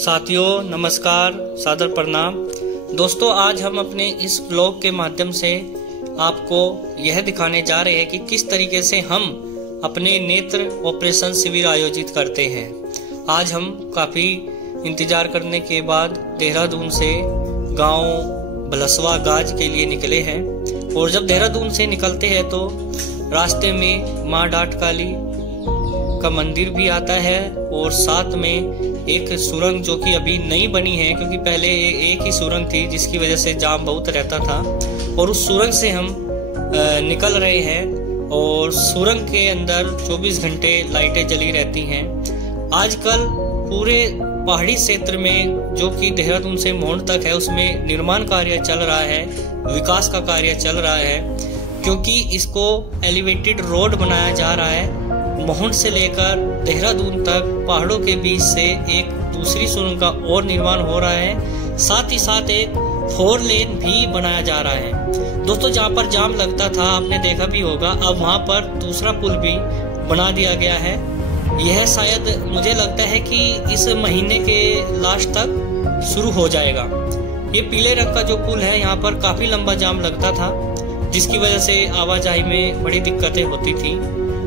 साथियों नमस्कार, सादर प्रणाम। दोस्तों, आज हम अपने इस ब्लॉग के माध्यम से आपको यह दिखाने जा रहे हैं कि किस तरीके से हम अपने नेत्र ऑपरेशन शिविर आयोजित करते हैं। आज हम काफ़ी इंतजार करने के बाद देहरादून से गांव भलसवा गाज के लिए निकले हैं और जब देहरादून से निकलते हैं तो रास्ते में माँ डाटकाली का मंदिर भी आता है और साथ में एक सुरंग जो कि अभी नई बनी है, क्योंकि पहले एक ही सुरंग थी जिसकी वजह से जाम बहुत रहता था, और उस सुरंग से हम निकल रहे हैं और सुरंग के अंदर 24 घंटे लाइटें जली रहती हैं। आजकल पूरे पहाड़ी क्षेत्र में जो कि देहरादून से मोहन तक है उसमें निर्माण कार्य चल रहा है, विकास का कार्य चल रहा है, क्योंकि इसको एलिवेटेड रोड बनाया जा रहा है। मोहन से लेकर देहरादून तक पहाड़ों के बीच से एक दूसरी सुरंग का और निर्माण हो रहा है, साथ ही साथ एक 4 लेन भी बनाया जा रहा है। दोस्तों, जहाँ पर जाम लगता था आपने देखा भी होगा, अब वहाँ पर दूसरा पुल भी बना दिया गया है। यह शायद मुझे लगता है कि इस महीने के लास्ट तक शुरू हो जाएगा। ये पीले रंग का जो पुल है, यहाँ पर काफी लंबा जाम लगता था जिसकी वजह से आवाजाही में बड़ी दिक्कतें होती थी।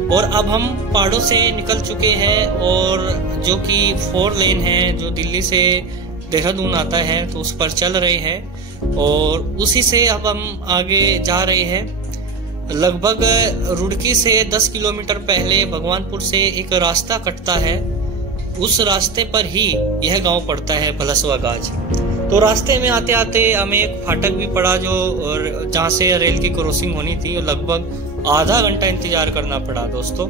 और अब हम पहाड़ों से निकल चुके हैं और जो कि 4 लेन है जो दिल्ली से देहरादून आता है तो उस पर चल रहे हैं और उसी से अब हम आगे जा रहे हैं। लगभग रुड़की से 10 किलोमीटर पहले भगवानपुर से एक रास्ता कटता है, उस रास्ते पर ही यह गांव पड़ता है भलसवा गाज। तो रास्ते में आते आते हमें एक फाटक भी पड़ा जो और जहाँ से रेल की क्रॉसिंग होनी थी, और लगभग आधा घंटा इंतजार करना पड़ा। दोस्तों,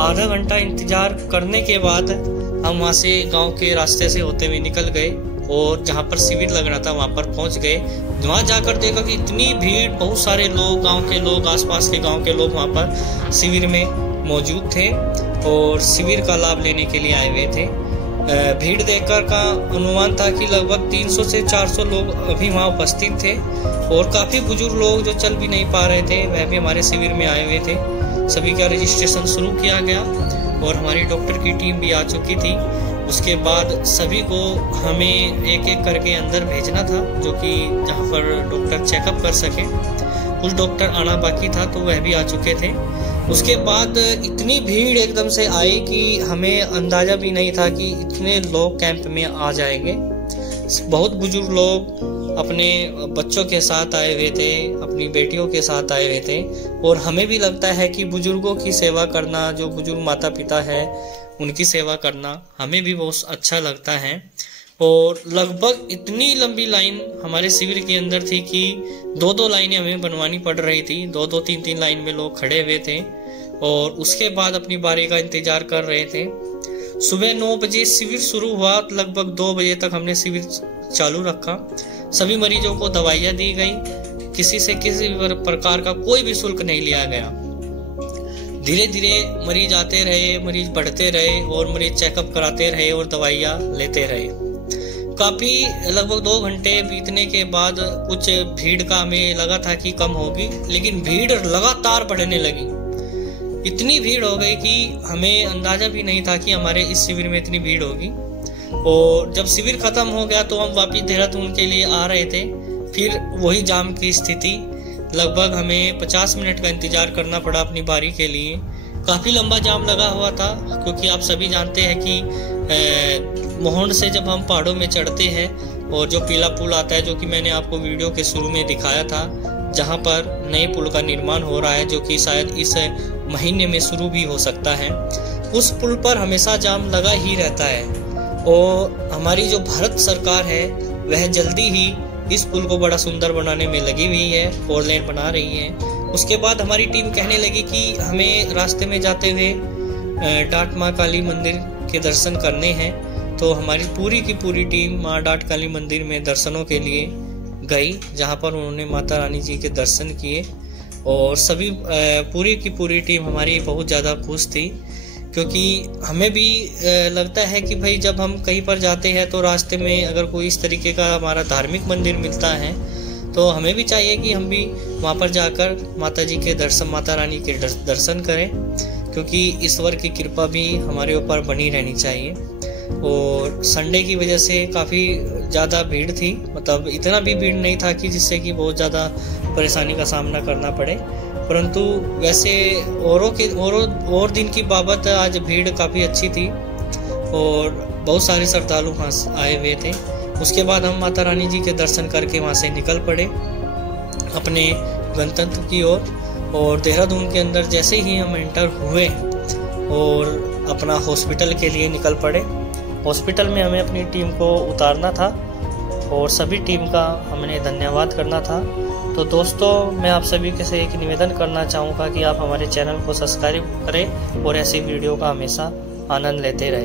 आधा घंटा इंतजार करने के बाद हम वहाँ से गांव के रास्ते से होते हुए निकल गए और जहाँ पर शिविर लगना था वहाँ पर पहुँच गए। वहाँ जाकर देखा कि इतनी भीड़, बहुत सारे लोग, गांव के लोग, आसपास के गांव के लोग वहाँ पर शिविर में मौजूद थे और शिविर का लाभ लेने के लिए आए हुए थे। भीड़ देखकर का अनुमान था कि लगभग 300 से 400 लोग अभी वहाँ उपस्थित थे और काफी बुजुर्ग लोग जो चल भी नहीं पा रहे थे वह भी हमारे शिविर में आए हुए थे। सभी का रजिस्ट्रेशन शुरू किया गया और हमारी डॉक्टर की टीम भी आ चुकी थी। उसके बाद सभी को हमें एक एक करके अंदर भेजना था, जो कि जहाँ पर डॉक्टर चेकअप कर सके। कुछ डॉक्टर आना बाकी था तो वह भी आ चुके थे। उसके बाद इतनी भीड़ एकदम से आई कि हमें अंदाजा भी नहीं था कि इतने लोग कैंप में आ जाएंगे। बहुत बुजुर्ग लोग अपने बच्चों के साथ आए हुए थे, अपनी बेटियों के साथ आए हुए थे, और हमें भी लगता है कि बुजुर्गों की सेवा करना, जो बुजुर्ग माता पिता है उनकी सेवा करना हमें भी बहुत अच्छा लगता है। और लगभग इतनी लंबी लाइन हमारे शिविर के अंदर थी कि 2-2 लाइनें हमें बनवानी पड़ रही थी। 2-2, 3-3 लाइन में लोग खड़े हुए थे और उसके बाद अपनी बारी का इंतजार कर रहे थे। सुबह 9 बजे शिविर शुरू हुआ, लगभग 2 बजे तक हमने शिविर चालू रखा। सभी मरीजों को दवाइयाँ दी गई, किसी से किसी प्रकार का कोई भी शुल्क नहीं लिया गया। धीरे धीरे मरीज आते रहे, मरीज बढ़ते रहे और मरीज चेकअप कराते रहे और दवाइयाँ लेते रहे। काफी लगभग 2 घंटे बीतने के बाद कुछ भीड़ का हमें लगा था कि कम होगी, लेकिन भीड़ लगातार बढ़ने लगी। इतनी भीड़ हो गई कि हमें अंदाजा भी नहीं था कि हमारे इस शिविर में इतनी भीड़ होगी। और जब शिविर खत्म हो गया तो हम वापिस देहरादून के लिए आ रहे थे, फिर वही जाम की स्थिति। लगभग हमें 50 मिनट का इंतजार करना पड़ा अपनी बारी के लिए। काफी लंबा जाम लगा हुआ था, क्योंकि आप सभी जानते हैं कि मोहन से जब हम पहाड़ों में चढ़ते हैं और जो पीला पुल आता है, जो कि मैंने आपको वीडियो के शुरू में दिखाया था, जहां पर नए पुल का निर्माण हो रहा है, जो कि शायद इस महीने में शुरू भी हो सकता है, उस पुल पर हमेशा जाम लगा ही रहता है। और हमारी जो भारत सरकार है वह जल्दी ही इस पुल को बड़ा सुंदर बनाने में लगी हुई है, 4 लेन बना रही है। उसके बाद हमारी टीम कहने लगी कि हमें रास्ते में जाते हुए डाट माँ काली मंदिर के दर्शन करने हैं, तो हमारी पूरी की पूरी टीम माँ डाट काली मंदिर में दर्शनों के लिए गई, जहाँ पर उन्होंने माता रानी जी के दर्शन किए। और सभी पूरी की पूरी टीम हमारी बहुत ज़्यादा खुश थी, क्योंकि हमें भी लगता है कि भाई जब हम कहीं पर जाते हैं तो रास्ते में अगर कोई इस तरीके का हमारा धार्मिक मंदिर मिलता है तो हमें भी चाहिए कि हम भी वहाँ पर जाकर माता जी के दर्शन, माता रानी के दर्शन करें, क्योंकि ईश्वर की कृपा भी हमारे ऊपर बनी रहनी चाहिए। और संडे की वजह से काफ़ी ज़्यादा भीड़ थी, मतलब इतना भी भीड़ नहीं था कि जिससे कि बहुत ज़्यादा परेशानी का सामना करना पड़े, परंतु वैसे और दिन की बाबत आज भीड़ काफ़ी अच्छी थी और बहुत सारे श्रद्धालु वहाँ आए हुए थे। उसके बाद हम माता रानी जी के दर्शन करके वहाँ से निकल पड़े अपने गंतव्य की ओर। और देहरादून के अंदर जैसे ही हम एंटर हुए और अपना हॉस्पिटल के लिए निकल पड़े। हॉस्पिटल में हमें अपनी टीम को उतारना था और सभी टीम का हमने धन्यवाद करना था। तो दोस्तों, मैं आप सभी के से एक निवेदन करना चाहूँगा कि आप हमारे चैनल को सब्सक्राइब करें और ऐसी वीडियो का हमेशा आनंद लेते रहें।